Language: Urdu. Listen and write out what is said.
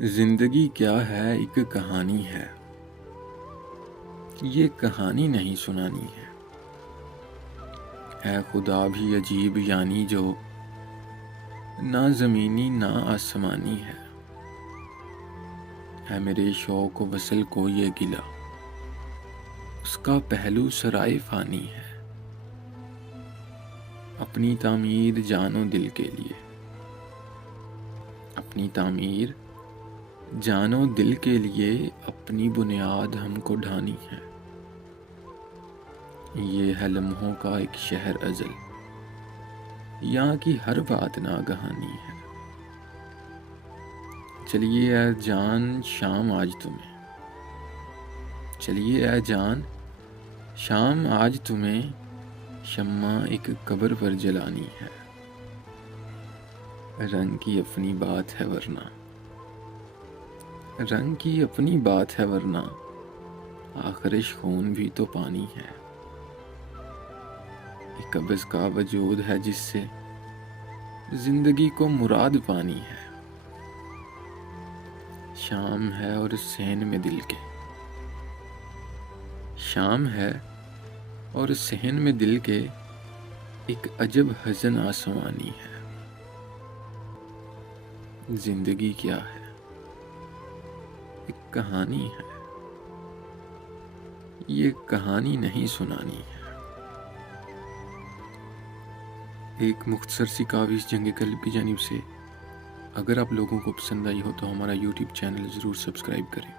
زندگی کیا ہے ایک کہانی ہے، یہ کہانی نہیں سنانی ہے خدا بھی عجیب یعنی جو نہ زمینی نہ آسمانی ہے میرے شوق و وصل کو یہ گلا، اس کا پہلو سرائے فانی ہے، اپنی تعمیر جان و دل کے لیے، اپنی تعمیر جان و دل کے لیے اپنی بنیاد ہم کو ڈھانی ہے، یہ ہے لمحوں کا ایک شہر ازل، یہاں کی ہر بات ناگہانی ہے، چلیے اے جان شام آج تمہیں، چلیے اے جان شام آج تمہیں شمع ایک قبر پر جلانی ہے، رنگ کی اپنی بات ہے ورنہ، رنگ کی اپنی بات ہے ورنہ آخرش خون بھی تو پانی ہے، ایک قبض کا وجود ہے جس سے زندگی کو مراد پانی ہے، شام ہے اور صحن میں دل کے، شام ہے اور صحن میں دل کے ایک عجب حزن آسمانی ہے، زندگی کیا ہے ایک کہانی ہے، یہ کہانی نہیں سنانی ہے۔ ایک مختصر سی کاوش جنگ قلب کی جانب سے، اگر آپ لوگوں کو پسند آئی ہو تو ہمارا یوٹیوب چینل ضرور سبسکرائب کریں۔